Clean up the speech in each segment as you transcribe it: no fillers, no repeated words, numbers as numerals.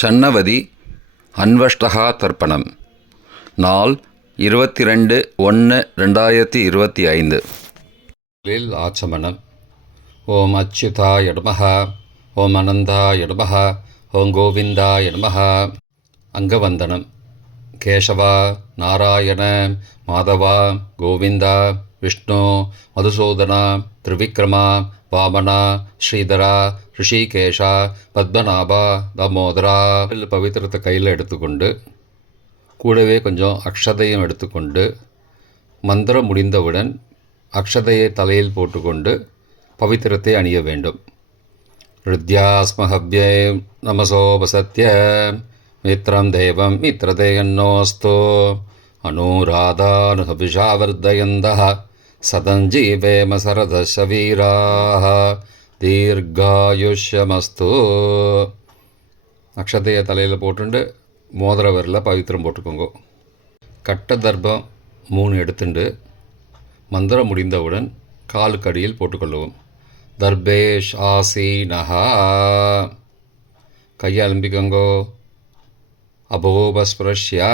ஷண்ணவதி அன்வஷ்டகா தர்ப்பணம். நாள் 22/1/2025. ஆச்சமனம். ஓம் அச்சுதாய நமஹ, ஓம் அனந்தாய நமஹ, ஓம் கோவிந்தாய நமஹ. அங்கவந்தனம். கேசவா, நாராயண, மாதவா, கோவிந்தா, விஷ்ணு, மதுசூதனா, திரிவிக்ரமா, வாமனா, ஸ்ரீதரா, ரிஷிகேஷா, பத்மநாபா, தாமோதரா. பவித்திரத்தை கையில் எடுத்துக்கொண்டு கூடவே கொஞ்சம் அக்ஷதையும் எடுத்துக்கொண்டு மந்திரம் முடிந்தவுடன் அக்ஷதையை தலையில் போட்டுக்கொண்டு பவித்திரத்தை அணிய வேண்டும். ருத்யாஸ்மஹவ்யே நமசோபசத்ய மித்ரம் தேவம் மித்ரதேயன்னோஸ்தோ அனுராதானுஹவிஷாவர்தயந்தः சதஞ்சீவேம சரதசவீராः தீர்காயுஷ்யமஸ்து. அக்ஷதையை தலையில் போட்டுண்டு மோதிர விரலில் பவித்திரம் போட்டுக்கோங்க. கட்ட தர்ப்பம் 3 எடுத்துண்டு மந்திரம் முடிந்தவுடன் காலுக்கடியில் போட்டுக்கொள்ளவும். தர்பேஷ் ஆசீனஹா. கையை அலம்பிக்கோங்கோ. அபோபஸ்பிரஷ்யா.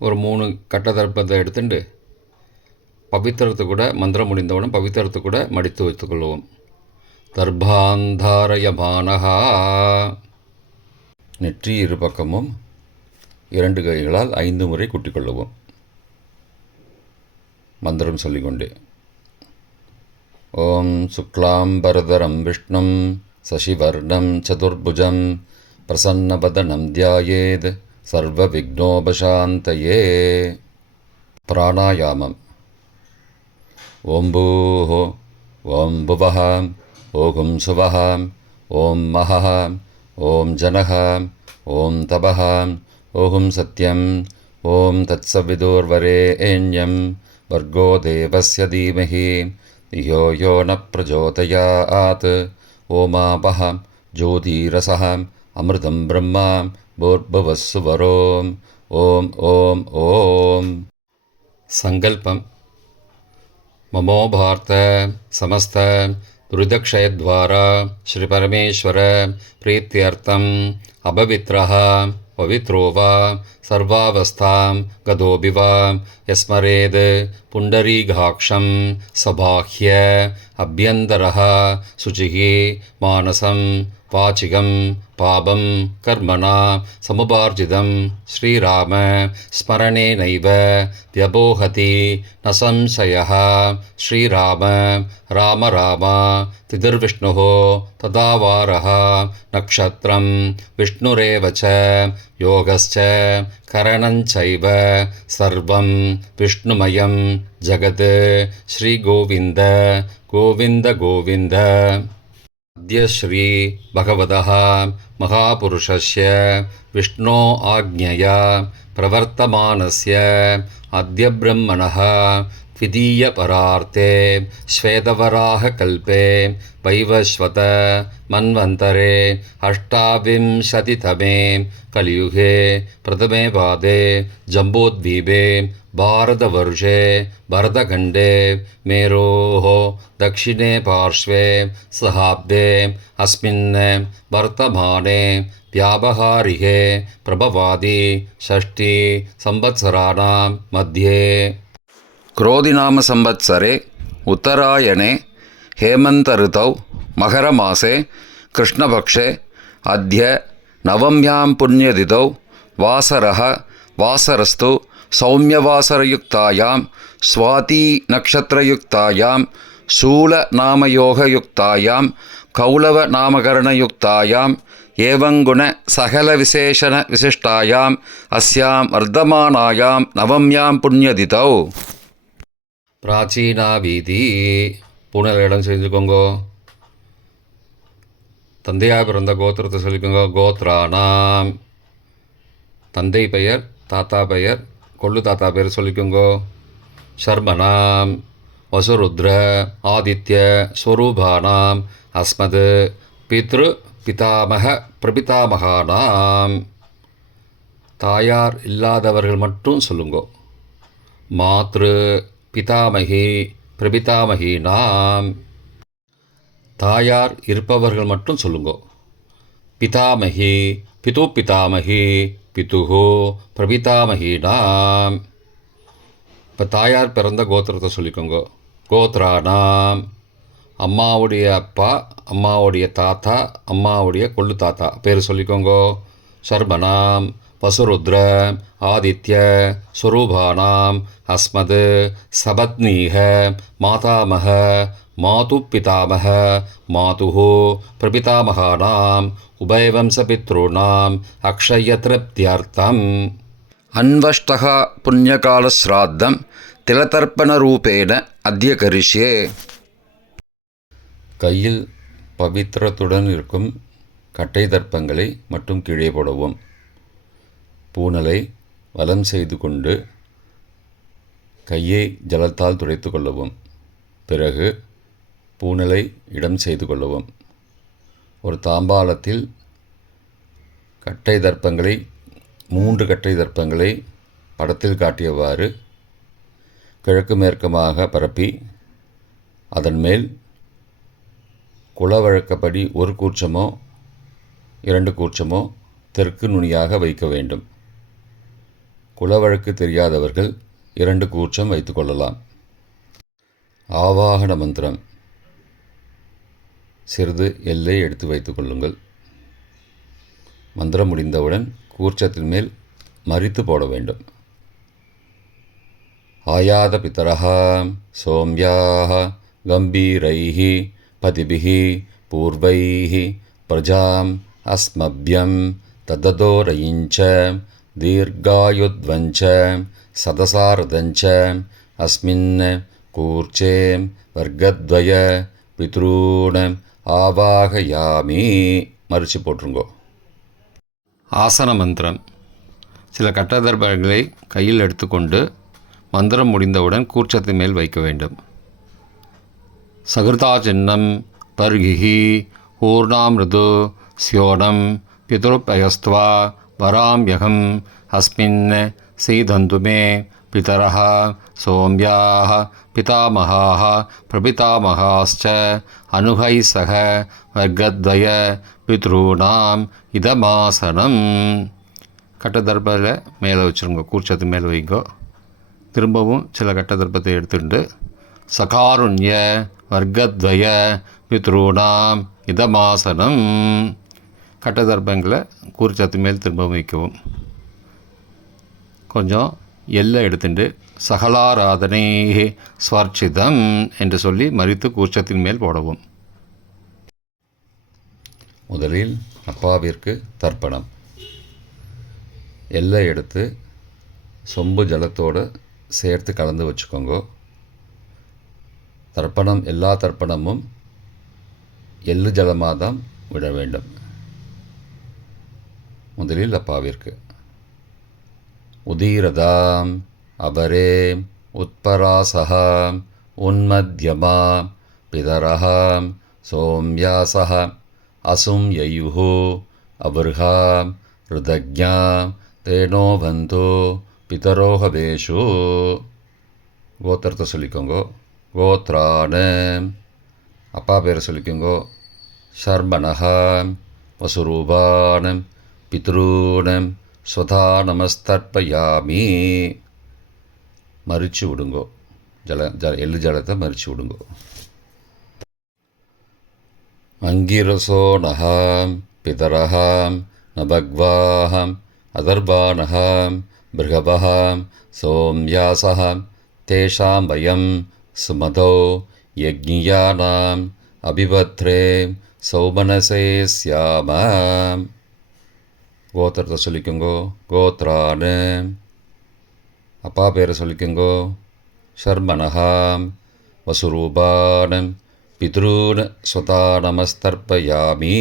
ஒரு 3 கட்ட தர்ப்பத்தை எடுத்துட்டு பவித்திரத்தை கூட மந்திரம் முடிந்தவுடன் பவித்திரத்தை கூட மடித்து வைத்துக்கொள்வோம். தர்பாந்தாரயமானஹா. நெற்றி இரு பக்கமும் 2 கைகளால் 5 முறை குட்டிக்கொள்ளவும். மந்திரம் சொல்லிக்கொண்டே. ஓம் சுக்லாம்பரதரம் விஷ்ணும் சசிவர்ணம் சதுர்புஜம் பிரசன்னவதனம் தியாயேத் சர்வ விக்னோபசாந்தயே. பிராணாயாமம். ஓம் பூஹ, ஓம் புவஹ, ஓம் சுவஹ, ஓம் மஹஹ, ஓம் ஜனஹ, ஓம் தபஹ, ஓம் சத்யம், ஓம் தத்சவிதுர்வரேண்யம் வர்கோ தேவஸ்ய தீமஹி धियो यो न प्रचोदयात्. ओमापः ज्योतिरसः अमृतं ब्रह्मा भूर्भुवस्सुवरोम्. ओम ओम ओम. संकल्पम. ममो भारत समस्त दुरितक्षयद्वारा श्री परमेश्वर प्रीत्यर्थम अपवित्रः पवित्रो वा सर्वावस्थां गतोऽपि वा यस्मरेद् पुण्डरीकाक्षं सबाह्य अभ्यन्तरः शुचिः मानसं वाचिकं पापं कर्मणा समुपार्जितं श्रीराम स्मरणेनैव व्यपोहति न संशयः. श्रीराम राम राम तिथिर्विष्णुः तदावारः नक्षत्रं विष्णुरेव च योगश्च करणञ्चैव सर्वं विष्णुमयं जगत्. श्रीगोविन्द गोविन्द गोविन्द. अद्य श्री भगवतः महापुरुषस्य विष्णो आज्ञया प्रवर्तमानस्य अद्य ब्रह्मणः द्वितीयपरार्थे श्वेतवराहकल्पे वैवस्वत मन्वन्तरे 28तमे कलियुगे प्रथमे पादे जम्बूद्वीपे भारतवर्षे भरतखण्डे मेरोः दक्षिणे पार्श्वे सहाब्दे अस्मिन् वर्तमाने व्यावहारिके प्रभवादि 6 संवत्सराणां मध्ये क्रोधिनाम संवत्सरे उत्तरायणे हेमंत ऋतौ मकरमासे कृष्णपक्षे अद्य नवम्यां पुण्यतिथौ वासरः वासरस्तु सौम्यवासरयुक्तायां स्वाती नक्षत्रयुक्तायां शूलनामयोगयुक्तायां कौलवनामकरणयुक्तायां एवंगुण सकलविशेषण विशिष्टायाम् अस्यां वर्धमानायां नवम्यां पुण्यतिथौ. प्राचीना வீதி. பூனல் இடம் செஞ்சுக்கோங்கோ. தந்தையாக பிறந்த கோத்திரத்தை சொல்லிக்கோங்க. கோத்ரானாம். தந்தை பெயர், தாத்தா பெயர், கொள்ளு தாத்தா பெயர் சொல்லிக்கோங்கோ. சர்மனாம் வசுருத்ர ஆதித்ய ஸ்வரூபானாம் அஸ்மத் பித்ரு பிதாமக பிரபிதாமகானாம். தாயார் இல்லாதவர்கள் மட்டும் சொல்லுங்கோ. மாத்ரு பிதாமகி பிரபிதாமகி நாம். தாயார் இருப்பவர்கள் மட்டும் சொல்லுங்கோ. பிதாமகி பிது பிதாமகி பிதுஹோ பிரபிதாமகீனாம். இப்போ தாயார் பிறந்த கோத்திரத்தை சொல்லிக்கோங்க. கோத்ரானாம், அம்மாவுடைய அப்பா, அம்மாவுடைய தாத்தா, அம்மாவுடைய கொள்ளு தாத்தா பேர் சொல்லிக்கோங்க. சர்மனாம் வசுருத்ர ஆதித்ய ஸ்வரூபானாம் அஸ்மத் சபத்னீக மாதாமக மாது பிதாமக மாதுஹோ பிரபிதாமகானாம் உபயவம்சபித்ருணாம் அக்ஷயத்ருப்தியர்த்தம் அன்வஷ்டக புண்ணியகாலஸ்ராத்தம் திலதர்ப்பணரூபேண அத்ய கரிஷ்யே. கையில் பவித்திரத்துடன் இருக்கும் கட்டை தர்ப்பங்களை மட்டும் கீழே போடவும். பூனலை வலம் செய்து கொண்டு கையை ஜலத்தால் துடைத்து கொள்ளவும். பிறகு பூனலை இடம் செய்து கொள்ளவும். ஒரு தாம்பாளத்தில் கட்டை தர்ப்பங்களை 3 கட்டை தர்ப்பங்களை படத்தில் காட்டியவாறு கிழக்கு மேற்கமாக பரப்பி அதன் மேல் குலவழக்கப்படி 1 கூர்ச்சமோ 2 கூர்ச்சமோ தெற்கு நுனியாக வைக்க வேண்டும். குலவழக்கு தெரியாதவர்கள் 2 கூர்ச்சம் வைத்து கொள்ளலாம். ஆவாகன மந்திரம். சிறிது எல்லை எடுத்து வைத்து கொள்ளுங்கள். மந்திரம் முடிந்தவுடன் கூர்ச்சத்தின் மேல் மறித்து போட வேண்டும். ஆயாத பிதரஹ சோம்யாஹ கம்பீரைஹி பதிபிஹி பூர்வைஹி பிரஜாம் அஸ்மப்யம் தததோரயிஞ்ச தீர்காயுத்வஞ்ச சதசாரதஞ்ச அஸ்மின் கூர்ச்சே வர்க்கத்வய பித்ரூண ஆவாகயாமி. மறித்து போட்டுருங்கோ. ஆசன மந்திரம். சில கட்டதர்பங்களை கையில் எடுத்துக்கொண்டு மந்திரம் முடிந்தவுடன் கூர்ச்சத்தின் மேல் வைக்க வேண்டும். சகிருதா சின்னம் பர்கிஹி ஊர்ணாமிருது ஸ்யோனம் பிதுருப்பயஸ்துவா வராம்யகம் அஸ்மின் சீதந்துமே பிதரஹ சோம்யாஹ பிதாமகாஹ பிரபிதாமகாஸ்ச அனுகை சக வர்க்கத்வய பித்ருணாம் இதமாசனம். கட்டதர்பத்தில் மேலே வச்சுருங்க. கூர்ச்சத்து மேலே வைங்கோ. திரும்பவும் சில கட்டதர்ப்பத்தை எடுத்துட்டு சகாருண்ய வர்க்கத்வய பித்ருணாம் இதமாசனம். கட்டதர்ப்பங்களை கூர்ச்சத்து மேல் திரும்பவும் வைக்கவும். கொஞ்சம் எல்லை எடுத்துட்டு சகலாராதனை ஸ்வர்ச்சிதம் என்று சொல்லி மறித்து கூர்ச்சத்தின் மேல் போடவும். முதலில் அப்பாவிற்கு தர்ப்பணம். எல்லை எடுத்து சொம்பு ஜலத்தோடு சேர்த்து கலந்து வச்சுக்கோங்க. தர்ப்பணம் எல்லா தர்ப்பணமும் எள்ளு ஜலமாக தான் விட வேண்டும். முதலில் அப்பாவிற்கு உதீரதாம் அபரே உத்பராசகாம் உன்மத்யமாம் பிதரஹாம் சோம்யாசஹ அசும் யயுஹோ அபர்ஹாம் ருதக்ஞாம் தேனோ பந்தோ பிதரோஹவேஷு. கோத்திரத்தை சொல்லிக்கோங்கோ. கோத்ரான. அப்பா பேரை சொல்லிக்கோங்கோ. சர்மணஹாம் வசுரூபானம் பித்ரூனம் ஸ்வதா நமஸ்தர்ப்பயாமி. மறித்து விடுங்கோ. எள்ளு ஜலத்தை மறித்து விடுங்கோ. அங்கிரசோனஹாம் பிதரஹாம் நபக்வாஹாம் அதர்பானஹாம் பிருகபஹாம் சோம்யாசஹாம் தேஷாம் வயம் சுமதோ யக்ஞியானாம் அபிபத்ரே சௌமனசே ஸ்யாமாம். கோத்திரத்தை சொல்லிக்கோங்கோ. கோத்ரான. அப்பா பேரை சொல்லிக்கோங்கோ. சர்மணஹாம் வசுரூபானம் பித்ரூன் ஸ்வதா நமஸ்தர்ப்பயாமி.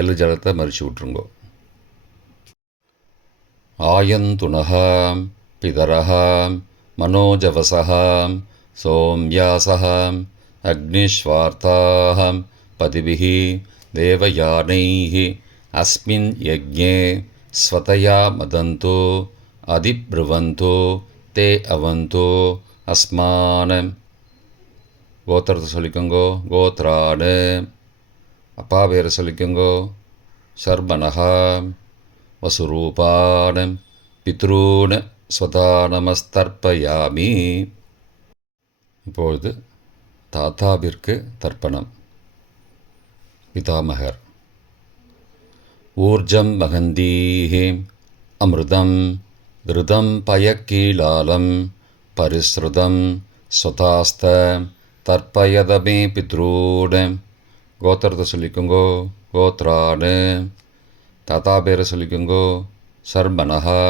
எள்ளு ஜலத்தை மறித்து விட்ருங்கோ. ஆயந்துனஹாம் பிதரஹாம் மனோஜவசஹாம் சோம்யாசஹாம் அக்னிஸ்வார்த்தாஹாம் பதிபிஹி தேவயானைஹி அஸ்மின் யஜ்ஞே ஸ்வதயா மதந்தோ அதிப்ருவந்தோ தே அவந்தோ அஸ்மான. கோத்திரத்தை சொல்லிக்கோங்கோ. கோத்ரான. அப்பா பேரை சொல்லிக்கோங்கோ. சர்மனஹா வசுரூபான பித்ரூன ஸ்வதா நமஸ்தர்ப்பயாமி. இப்பொழுது தாத்தாவிற்கு தர்ப்பணம். பிதாமகர். ஊர்ஜம் மகந்தீஹே அமிர்தம் கிருதம் பயக்கீலாலம் பரிஸ்ருதம் ஸ்வதாஸ்த தர்ப்பயதமே பித்ரூன. கோத்திரத்தை சொல்லிக்கோங்கோ. கோத்ரானு. தாத்தா பேரை சொல்லிக்கோங்கோ. சர்மனஹா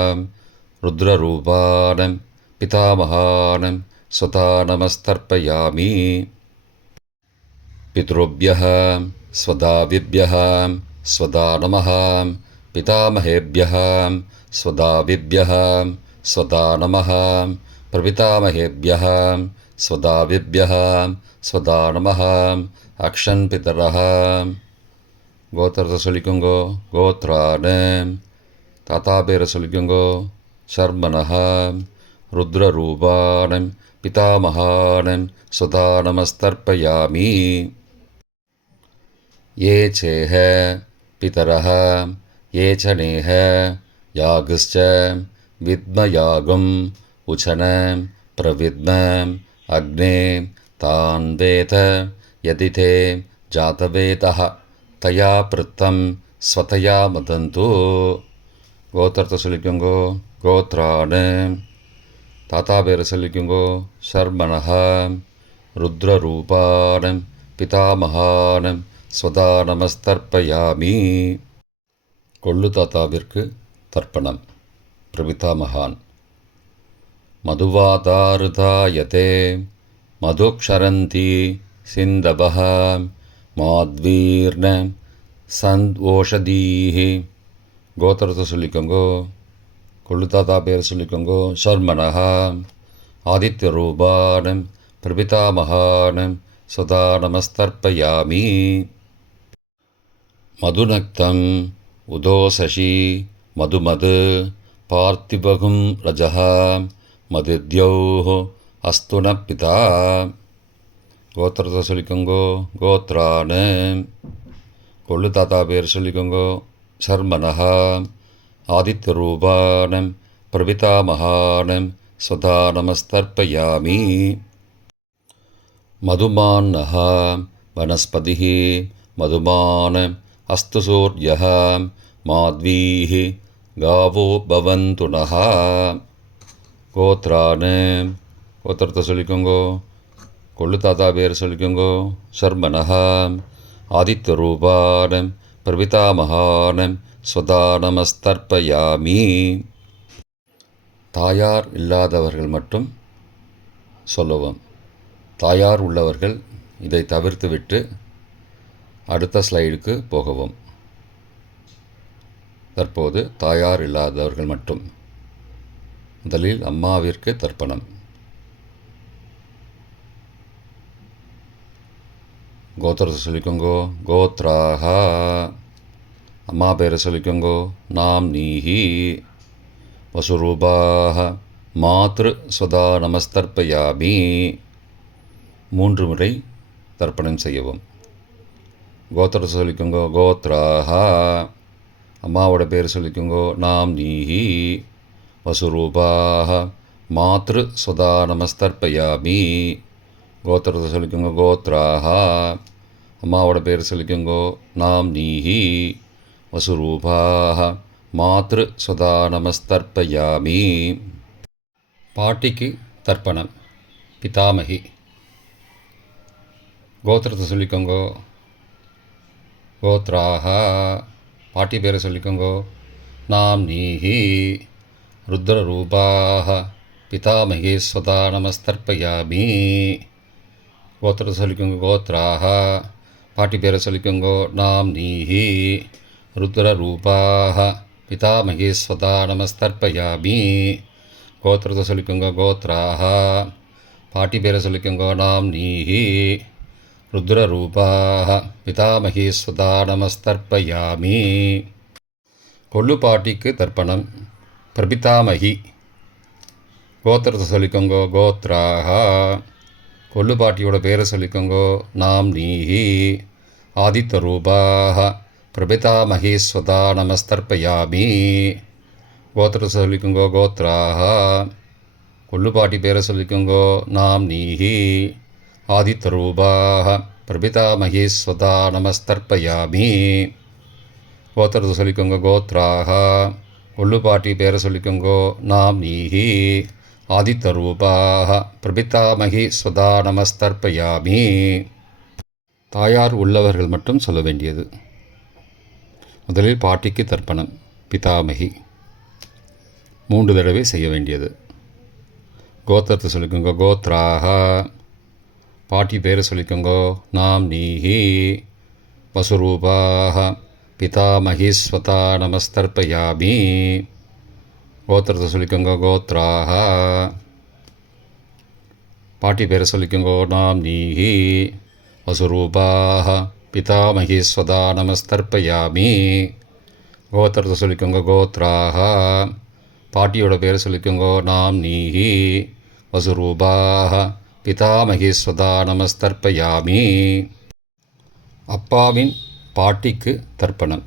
ருத்ரரூபானம் பிதாமகானம் ஸ்வதா நமஸ்தர்ப்பயாமி. பித்ருभ्यः स्वदाविभ्यः स्वदा नमः. पितामहेभ्यः स्वदाविभ्यः स्वदा नमः. प्रपितामहेभ्यः स्वदाविभ्यः स्वदा नमः. अक्षन् पितरः. கோத்திரத்தை சொல்லிக்கோங்கோ. கோத்ரானு. தாத்தா பேரை சொல்லிக்கோங்கோ. சர்மனஹா ருத்ரரூபானம் பிதாமகானம் ஸ்வதா நமஸ்தர்ப்பயாமி. ये चेह पितरः ये च नेह यागश्च विद्मयागम् उचन प्रविद्म अग्ने तान् वेद यदि ते जातवेदः तया पृत्तं स्वतया मदन्तु. கோத்திரத்தை சொல்லிக்கோங்கோ. கோத்ரானு. தாத்தா பேரை சொல்லிக்கோங்கோ. சர்மனஹா ருத்ரரூபானம் பிதாமகானம் ஸ்வதா நமஸ்தர்ப்பயாமி. கொள்ளு தாத்தாவிற்கு தர்ப்பணம். பிரபிதாமகான். மதுவாதாருதாயதே மதுக்ஷரந்தி சிந்தவஹ மாத்வீர்ண சந்த்வோஷதீஹி. கோத்திரத்தை சொல்லிக்கோங்கோ. கொள்ளு தாத்தா பேரை சொல்லிக்கோங்கோ. சர்மனஹா ஆதித்யரூபானம் பிரபிதாமகானம் ஸ்வதா நமஸ்தர்ப்பயாமி. மதுநக்தம் உதோசசி மதுமது பார்த்திபகும் ரஜः மதித்யோः அஸ்துன பிதா. கோத்திரத்தை சொல்லிக்கோங்கோ. கோத்ரானு. கொள்ளு தாத்தா பேர் சொல்லிக்கோங்கோ. சர்மனஹா ஆதித்யரூபானம் பிரபிதாமகானம் ஸ்வதா நமஸ்தர்ப்பயாமி. மதுமான்னः वनस्पतिः मधुमान् अस्तु सूर्यः माध्वीः गावो भवन्तु नः. கோத்ரானு. கோத்திரத்தை சொல்லிக்கோங்கோ. கொள்ளு தாத்தா பேர் சொல்லிக்கோங்கோ. சர்மனஹா ஆதித்யரூபானம் பிரபிதாமகானம் ஸ்வதா நமஸ்தர்ப்பயாமி. தாயார் இல்லாதவர்கள் மட்டும் சொல்லவும். தாயார் உள்ளவர்கள் இதை தவிர்த்துவிட்டு அடுத்த ஸ்லைடுக்கு போகவும். தற்போது தாயார் இல்லாதவர்கள் மட்டும். முதலில் அம்மாவிற்கு தர்ப்பணம். கோத்திரத்தை சொல்லிக்கோங்கோ. கோத்ராஹா. அம்மா பேரை சொல்லிக்கோங்கோ. நாம் நீஹி வசுரூபாஹ மாத்ரு ஸ்வதா நமஸ்தர்ப்பயாமி. 3 முறை தர்ப்பணம் செய்யவும். கோத்திரத்தை சொல்லிக்கோங்கோ. கோத்ராஹா. அம்மாவோட பேர் சொல்லிக்கோங்கோ. நாம் நீஹி வசுரூபாஹ மாத்ரு ஸ்வதா நமஸ்தர்ப்பயாமி. கோத்திரத்தை சொல்லிக்கோங்கோ. கோத்ராஹா. அம்மாவோட பேர் சொல்லிக்கோங்கோ. நாம் நீஹி வசுரூபாஹ மாத்ரு ஸ்வதா நமஸ்தர்ப்பயாமி. பாட்டிக்கு தர்ப்பணம். பிதாமகி. கோத்திரத்தை சொல்லிக்கோங்கோ. கோத்ராஹா. பாட்டி பேரை சொல்லிக்கோங்கோ. நாம் நீஹி ருத்ரரூபாஹ பிதாமகி ஸ்வதா நமஸ்தர்ப்பயாமி. கோத்திரத்தை சொல்லிக்கோங்கோ. கோத்ராஹா. பாட்டி பேரை சொல்லிக்கோங்கோ. நாம் நீஹி ருத்ரரூபாஹ பிதாமகி ஸ்வதா நமஸ்தர்ப்பயாமி. கோத்திரத்தை சொல்லிக்கோங்கோ. கோத்ராஹா. பாட்டி பேரை சொல்லிக்கோங்கோ. நாம் நீஹி ருத்ரரூபாஹ பிதாமகி ஸ்வதா நமஸ்தர்ப்பயாமி. கொள்ளு பாட்டிக்கு தர்ப்பணம். பிரபிதாமகி. கோத்திரத்தை சொல்லிக்கோங்கோ. கோத்ராஹா. கொள்ளு பாட்டியோட பேரை சொல்லிக்கோங்கோ. நாம் நீஹி ஆதித்தரூபாः பிரபிதாமகீஸ்வதா நமஸ்தர்ப்பயாமி. கோத்திரத்தை சொல்லிக்கோங்கோ கோத்ராக. கொள்ளுப்பாட்டி பேரை சொல்லிக்கோங்கோ நாம் நீஹி. ஆதித்தரூபாः பிரபிதாமகீஸ்வதா நமஸ்தர்ப்பயாமி. கோத்திரத்தை சொல்லிக்கோங்க கோத்ராக. கொள்ளுப்பாட்டி பேரை சொல்லிக்கோங்கோ நாம் நீஹி. ஆதித்தரூபாக பிரபிதாமகீஸ்வதா நமஸ்தர்ப்பயாமி. தாயார் உள்ளவர்கள் மட்டும் சொல்ல வேண்டியது. முதலில் பாட்டிக்கு தர்ப்பணம் பிதாமகி 3 தடவை செய்ய வேண்டியது. கோத்திரத்தை சொல்லிக்கோங்க கோத்ராக. பாட்டி பேரை சொல்லிக்கோங்கோ நாம் நீஹி. வசுரூபாக பிதாமகீஸ்வதா நமஸ்தர்ப்பயாமி. கோத்திரத்தை சொல்லிக்கோங்க கோத்ராக. பாட்டி பேரை சொல்லிக்கோங்கோ நாம் நீஹி. வசுரூபாக பிதாமகீஸ்வதா நமஸ்தர்ப்பயாமி. கோத்திரத்தை சொல்லிக்கோங்க கோத்ராக. பாட்டியோட பேரை சொல்லிக்கோங்கோ நாம் நீஹி. வசுரூபாக பிதாமகீஸ்வதா நமஸ்தர்ப்பயாமி. அப்பாவின் பாட்டிக்கு தர்ப்பணம்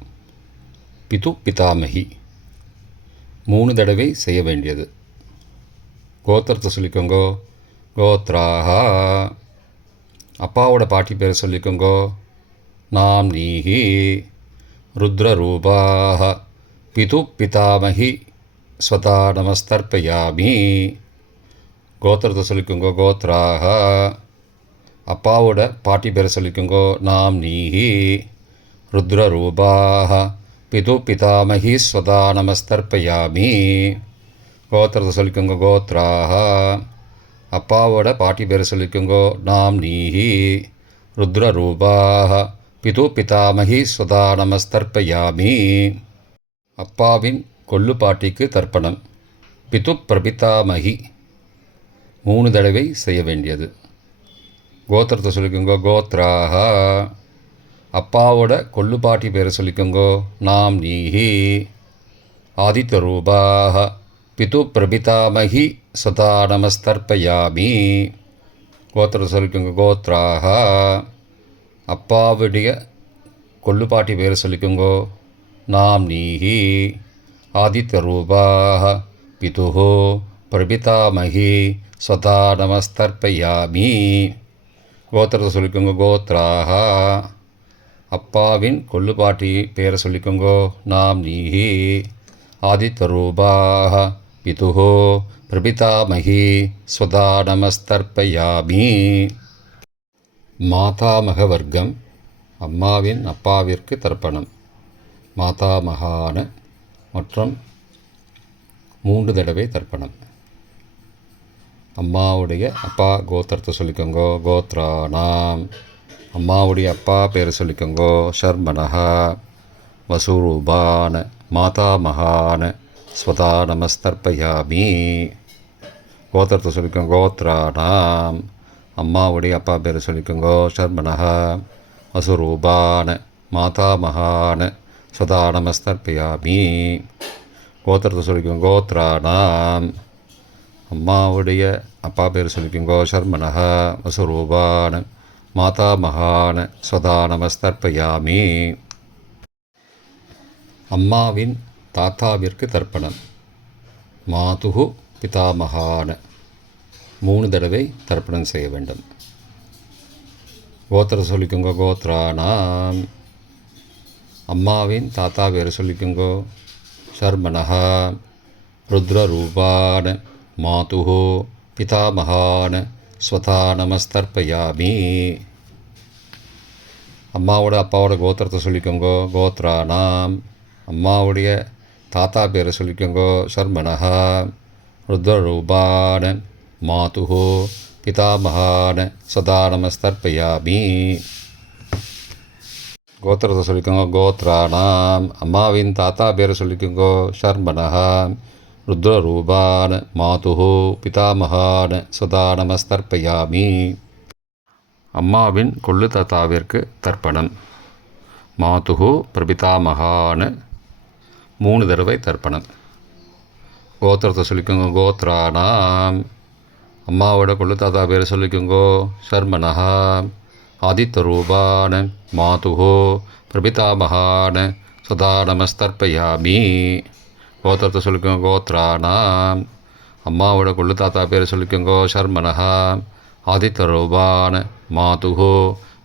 பிது பிதாமகி 3 தடவை செய்ய வேண்டியது. கோத்திரத்தை சொல்லிக்கோங்கோ கோத்ராக. அப்பாவோட பாட்டி பேரை சொல்லிக்கோங்கோ நாம் நீஹி. ருத்ரரூபாக பிது பிதாமகி ஸ்வதா நமஸ்தர்ப்பயாமி. கோத்திரத்தை சொல்லிக்கோங்கோ கோத்ராக. அப்பாவோட பாட்டி பேரை சொல்லிக்கோங்கோ நாம் நீஹி. ருத்ரரூபாக பிது பிதாமகி ஸ்வதா நமஸ்தர்ப்பயாமி. கோத்திரத்தை சொல்லிக்கோங்க கோத்ராக. அப்பாவோட பாட்டி பேரை சொல்லிக்கோங்கோ நாம் நீஹி. ருத்ரரூபாக பிது பிதாமகி ஸ்வதா நமஸ்தர்ப்பயாமி. அப்பாவின் கொள்ளு பாட்டிக்கு தர்ப்பணம் பிது பிரபிதாமகி 3 தடவை செய்ய வேண்டியது. கோத்திரத்தை சொல்லிக்கோங்கோ கோத்ராக. அப்பாவோட கொள்ளுப்பாட்டி பேரை சொல்லிக்கோங்கோ நாம் நீஹி. ஆதித்தரூபாக பிது பிரபிதாமகி சதா நமஸ்தர்ப்பயாமி. கோத்திரத்தை சொல்லிக்கோங்க கோத்ராக. அப்பாவுடைய கொள்ளுப்பாட்டி பேரை சொல்லிக்கோங்கோ நாம் நீஹி. ஆதித்தரூபாக பிதுஹோ பிரபிதாமகி ஸ்வதா நமஸ்தர்ப்பயாமி. கோத்திரத்தை சொல்லிக்கோங்க கோத்ராக. அப்பாவின் கொள்ளுப்பாட்டி பேரை சொல்லிக்கோங்கோ நாம் நீஹி. ஆதித்தரூபாக பிதுஹோ பிரபிதாமகி ஸ்வதா நமஸ்தர்ப்பயாமி. மாதாமக வர்க்கம் அம்மாவின் அப்பாவிற்கு தர்ப்பணம் மாதாமகான மற்றும் 3 தடவை தர்ப்பணம். அம்மாவுடைய அப்பா கோத்திரத்தை சொல்லிக்கோங்கோ கோத்ரானாம். அம்மாவுடைய அப்பா பேரை சொல்லிக்கோங்கோ ஷர்மனஹா. வசூரூபான மாதாமகான ஸ்வதா நமஸ்தர்ப்பயாமி. கோத்திரத்தை சொல்லிக்கோங்க கோத்ரானாம். அம்மாவுடைய அப்பா பேரை சொல்லிக்கோங்கோ ஷர்மனஹா. வசூரூபான மாதாமகான ஸ்வதா நமஸ்தர்ப்பயாமி. கோத்திரத்தை சொல்லிக்கோங்க கோத்ரானாம். அம்மாவுடைய அப்பா பேர் சொல்லிக்கோங்கோ ஷர்மனஹ. வசுரூபான மாதாமகான ஸ்வதா நமஸ்தர்ப்பயாமி. அம்மாவின் தாத்தாவிற்கு தர்ப்பணம் மாதுகு பிதாமகான 3 தடவை தர்ப்பணம் செய்ய வேண்டும். கோத்திரத்தை சொல்லிக்கோங்கோ கோத்ரானாம். அம்மாவின் தாத்தா பேர் சொல்லிக்கோங்கோ ஷர்மனஹ. ருத்ரரூபான மாதுஹோ பிதாமகான ஸ்வதா நமஸ்தர்ப்பயாமி. அம்மாவோட அப்பாவோட கோத்திரத்தை சொல்லிக்கோங்கோ கோத்ரானாம். அம்மாவுடைய தாத்தா பேரை சொல்லிக்கோங்கோ ஷர்மனஹ. ருத்ரரூபான மாதுஹோ பிதாமகான சதா நமஸ்தர்ப்பயாமி. கோத்திரத்தை சொல்லிக்கோங்க கோத்ரானாம். அம்மாவின் தாத்தா பேரை சொல்லிக்கோங்கோ ஷர்மனஹ. ருத்ரரூபான மாதுஹோ பிதாமகான சதா நமஸ்தர்ப்பயாமி. அம்மாவின் கொள்ளு தாத்தாவிற்கு தர்ப்பணம் மாதுஹோ பிரபிதாமகான 3 தடவை தர்ப்பணம். கோத்திரத்தை சொல்லிக்கோங்க கோத்ரானாம். அம்மாவோட கொள்ளு தாத்தா பேரை சொல்லிக்கோங்கோ ஷர்மனஹா. ஆதித்தரூபான மாதுஹோ பிரபிதாமகான சதா நமஸ்தர்ப்பயாமி. கோத்திரத்தை சொல்லிக்கோங்க. கோத்ரானாம். அம்மாவோட கொள்ளு தாத்தா பேர் சொல்லிக்கோங்கோ. சர்மனஹா. ஆதித்தரூபான மாதுஹோ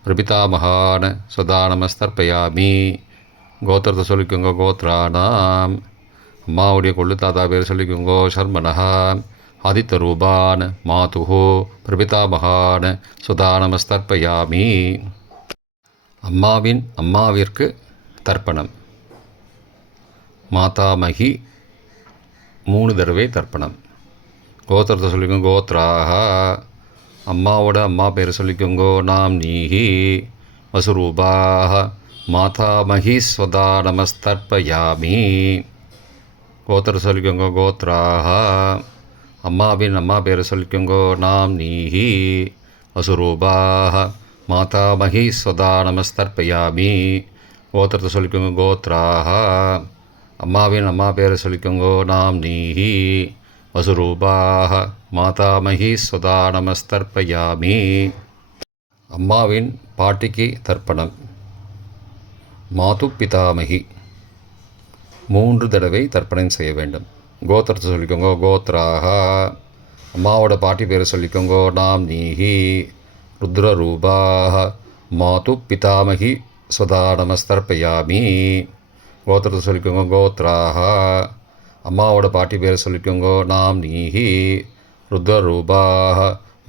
பிரபிதாமகான சதா நமஸ்தர்ப்பயாமி. கோத்திரத்தை சொல்லிக்கோங்க. கோத்ரானாம். அம்மாவுடைய கொள்ளு தாத்தா பேர் சொல்லிக்கோங்கோ. சர்மனஹா. ஆதித்தரூபான மாதுஹோ பிரபிதாமகான சுதா நமஸ்தர்ப்பயாமி. அம்மாவிற்கு தர்ப்பணம். மாதாமகி 3 தடவை தர்ப்பணம். கோத்திரத்தை சொல்லிக்கோங்க. கோத்ராக. அம்மாவோட அம்மா பேர் சொல்லிக்கோங்கோ. நாம் நீஹி வசுரூபாக மாதாமகி ஸ்வதா நமஸ்தர்ப்பயாமி. கோத்திரத்தை சொல்லிக்கோங்க. கோத்ராக. அம்மாவின் அம்மா பேர் சொல்லிக்கோங்கோ. நாம் நீஹி வசுரூபாக மாதாமகி ஸ்வதா நமஸ்தர்ப்பயாமி. கோத்திரத்தை சொல்லிக்கோங்க. கோத்ராக. அம்மாவின் அம்மா பேரை சொல்லிக்கோங்கோ. நாம் நீஹி வசுரூபாக மாதாமகி ஸ்வதா நமஸ்தர்ப்பயாமி. அம்மாவின் பாட்டிக்கு தர்ப்பணம். மாது பிதாமகி 3 தடவை தர்ப்பணம் செய்ய வேண்டும். கோத்திரத்தை சொல்லிக்கோங்க. கோத்ராக. அம்மாவோட பாட்டி பேரை சொல்லிக்கோங்கோ. நாம் நீஹி ருத்ரரூபாக மாது பிதாமகி ஸ்வதா நமஸ்தர்ப்பயாமி. கோத்திரத்தை சொல்லிக்கோங்க. கோத்ராக. அம்மாவோட பாட்டி பேரை சொல்லிக்கோங்கோ. நாம் நீஹி ருத்ரரூபாக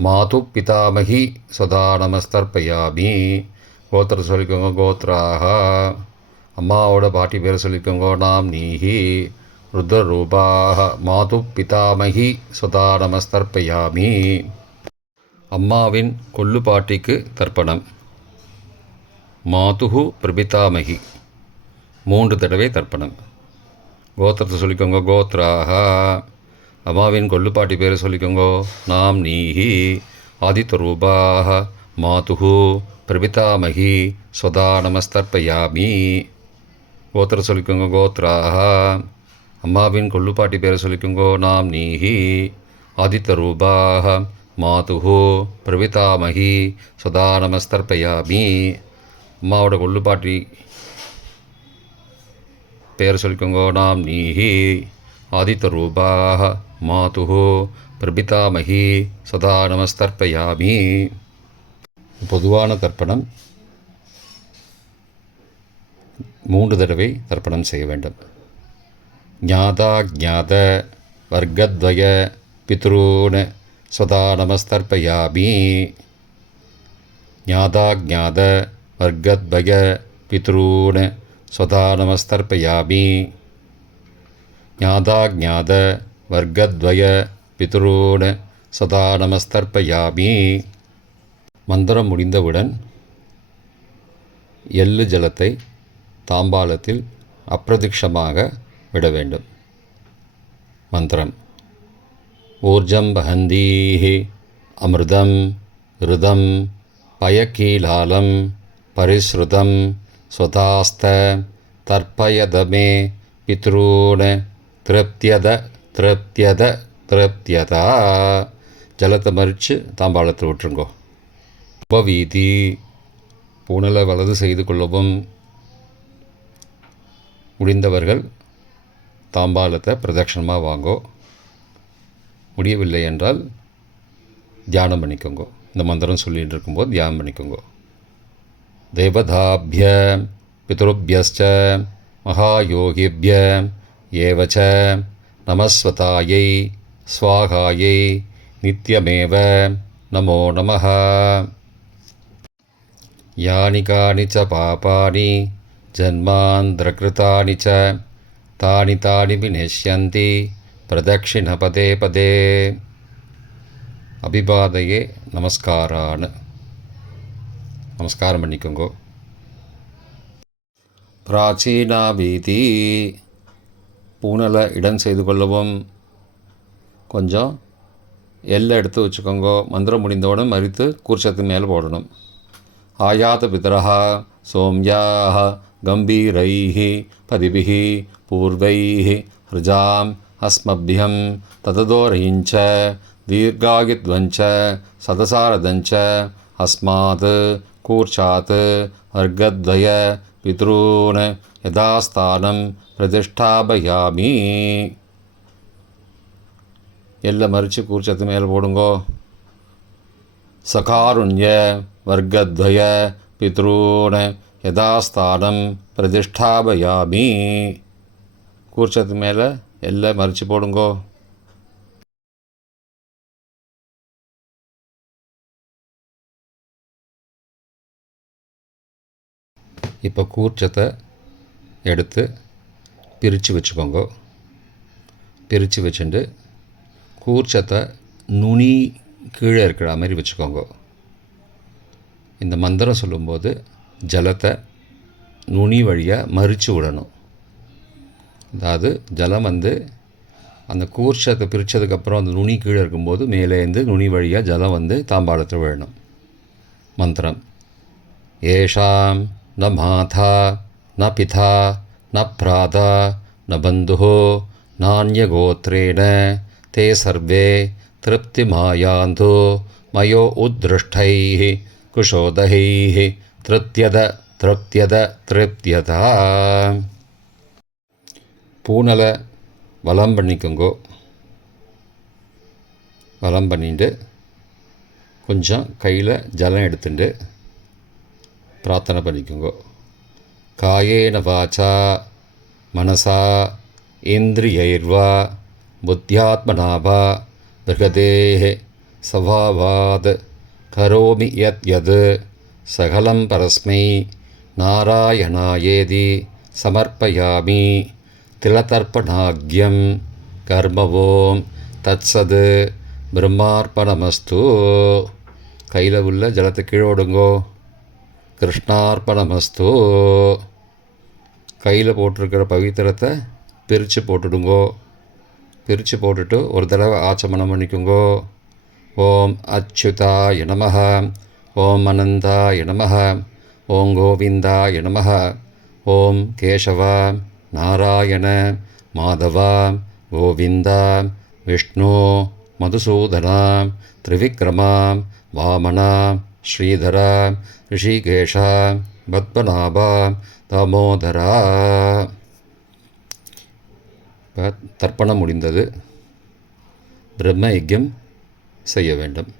மாது பிதாமகி ஸ்வதா நமஸ்தர்ப்பயாமி. கோத்திரத்தை சொல்லிக்கோங்க. கோத்ராக. அம்மாவோட பாட்டி பேரை சொல்லிக்கோங்கோ. நாம் நீஹி ருத்ரரூபாக மாது பிதாமகி ஸ்வதா நமஸ்தர்ப்பயாமி. அம்மாவின் கொள்ளு பாட்டிக்கு தர்ப்பணம். மாதுஹு பிரபிதாமகி 3 தடவை தர்ப்பணம். கோத்திரத்தை சொல்லிக்கோங்க. கோத்ராக. அம்மாவின் கொள்ளுப்பாட்டி பேரை சொல்லிக்கோங்கோ. நாம் நீஹி ஆதித்தரூபாக மாதுஹு பிரபிதாமகி ஸ்வதா நமஸ்தர்ப்பயாமி. கோத்திரத்தை சொல்லிக்கோங்க. கோத்ராக. அம்மாவின் கொள்ளுப்பாட்டி பேரை சொல்லிக்கோங்கோ. நாம் நீஹி ஆதித்தரூபாக மாதுஹு பிரபிதாமகி ஸ்வதா நமஸ்தர்ப்பயாமி. அம்மாவோட கொள்ளுப்பாட்டி பேர் சொல்லிக்கோங்கோ. நாம் நீஹி ஆதித்தரூபாக மாதுஹு பிரபிதாமகி சதா நமஸ்தர்ப்பயாமி. பொதுவான தர்ப்பணம் 3 தடவை தர்ப்பணம் செய்ய வேண்டும். ஞாதா ஞாத வர்க்கத்வய பித்ரூன் சதா நமஸ்தர்ப்பயாமி. ஞாதா ஞாத வர்க்கத்வய பித்ரூன் சதா நமஸ்தர்ப்பயாமி. ஞாதா ஞாத வர்க்கத்வய பித்ரூன் சதா நமஸ்தர்ப்பயாமி. மந்திரம் முடிந்தவுடன் எள்ளு ஜலத்தை தாம்பாலத்தில் அப்பிரதிக்ஷமாக விட வேண்டும். மந்திரம். ஊர்ஜம் வஹந்தீஹி அமிர்தம் ருதம் பயக்கீலாலம் பரிஸ்ருதம் ஸ்வதாஸ்த தர்ப்பயதமே பித்ரூன் திருப்தியத திருப்தியத திருப்தியதா. ஜலத்தை மறித்து தாம்பாளத்தில் விட்டுருங்கோ. உபவீதி. பூனலை வலது செய்து கொள்ளவும். முடிந்தவர்கள் தாம்பாலத்தை பிரதட்சணமாக வாங்கோ. முடியவில்லை என்றால் தியானம் பண்ணிக்கோங்கோ. இந்த மந்திரம் சொல்லிகிட்டு இருக்கும்போது தியானம் பண்ணிக்கோங்கோ. தேவதாபிய பித்ருபியஸ்ச மகாயோகிபிய ஏவச்ச நமஸ்வதாயை ஸ்வாகாயை நித்யமேவ நமோ நமः. யானி கானி ச பாபானி ஜன்மாந்திரகிருதானி ச தானி தானி விநஷ்யந்தி பிரதக்ஷிண பதே பதே. அபிபாதையே நமஸ்காரான்னு நமஸ்காரம் பண்ணிக்கோங்கோ. பிராச்சீனா வீதி. பூனலை இடம் செய்து கொள்ளவும். கொஞ்சம் எல்லை எடுத்து வச்சுக்கோங்கோ. மந்திரம் முடிந்தவுடன் மறித்து கூர்ச்சத்து மேலே போடணும். ஆயாத பிதரஹா சோம்யாஹ கம்பீரைஹி பதிபிஹி பூர்வைஹி ஹிருஜாம் அஸ்மபியம் தததோரயிஞ்ச தீர்காகித்வஞ்ச சதசாரதஞ்ச அஸ்மாத் கூர்ச்சாத் வர்க்கத்வய பித்ரூன் யதாஸ்தானம் பிரதிஷ்டாபயாமி. எல்லை மறித்து கூர்ச்சத்து மேலே போடுங்கோ. சகாருண்ய வர்க்கத்வய பித்ரூன் யதாஸ்தானம் பிரதிஷ்டாபயாமி. கூர்ச்சத்து மேலே எல்லை மறித்து போடுங்கோ. இப்போ கூர்ச்சத்தை எடுத்து பிரித்து வச்சுக்கோங்க. பிரித்து வச்சுட்டு கூர்ச்சத்தை நுனி கீழே இருக்கிற மாதிரி வச்சுக்கோங்க. இந்த மந்திரம் சொல்லும்போது ஜலத்தை நுனி வழியாக மறித்து விடணும். அதாவது ஜலம் அந்த கூர்ச்சத்தை பிரித்ததுக்கப்புறம் அந்த நுனி கீழே இருக்கும்போது மேலேருந்து நுனி வழியாக ஜலம் தாம்பாளத்தில் விழணும். மந்திரம்: ஏஷாம் ந மாதா ந பிதா ந பிராதா ந பந்துஹோ நான்யகோத்ரேண தே சர்வே திருப்திமாயாந்து மயோ உத்ருஷ்டைः குஷோதகைः திருப்தியத திருப்தியத திருப்தியதா. பூனலை வலம் பண்ணிக்கோங்கோ. வலம் பண்ணிட்டு கொஞ்சம் கையில் ஜலம் எடுத்துட்டு பிரார்த்தனை பண்ணிக்கோங்கோ. காயேன வாச்சா மனசா இந்திரியைர்வா புத்தியாத்மனாவா பிருகதேஹ சவாவாத் கரோமி யத் யத் சகலம் பரஸ்மை நாராயணாயேதி சமர்ப்பயாமி. திலதர்ப்பணாக்யம் கர்மவோம் தத்சத் பிரம்மார்ப்பணமஸ்து. கையில் உள்ள ஜலத்தை கீழோடுங்கோ. கிருஷ்ணார்ப்பணமஸ்து. கையில் போட்டிருக்கிற பவித்திரத்தை பிரித்து போட்டுடுங்கோ. பிரித்து போட்டுட்டு ஒரு தடவை ஆச்சமனம் பண்ணிக்கோங்கோ. ஓம் அச்சுதாய நமஹ, ஓம் அனந்தாய நமஹ, ஓம் கோவிந்தாய நமஹ, ஓம் கேசவா நாராயண மாதவா கோவிந்தா விஷ்ணு மதுசூதனா திரிவிக்ரமா வாமனா ஸ்ரீதரா ரிஷிகேஷா பத்மநாபா தாமோதரா. தர்ப்பணம் முடிந்தது. பிரம்ம யஜ்யம் செய்ய வேண்டும்.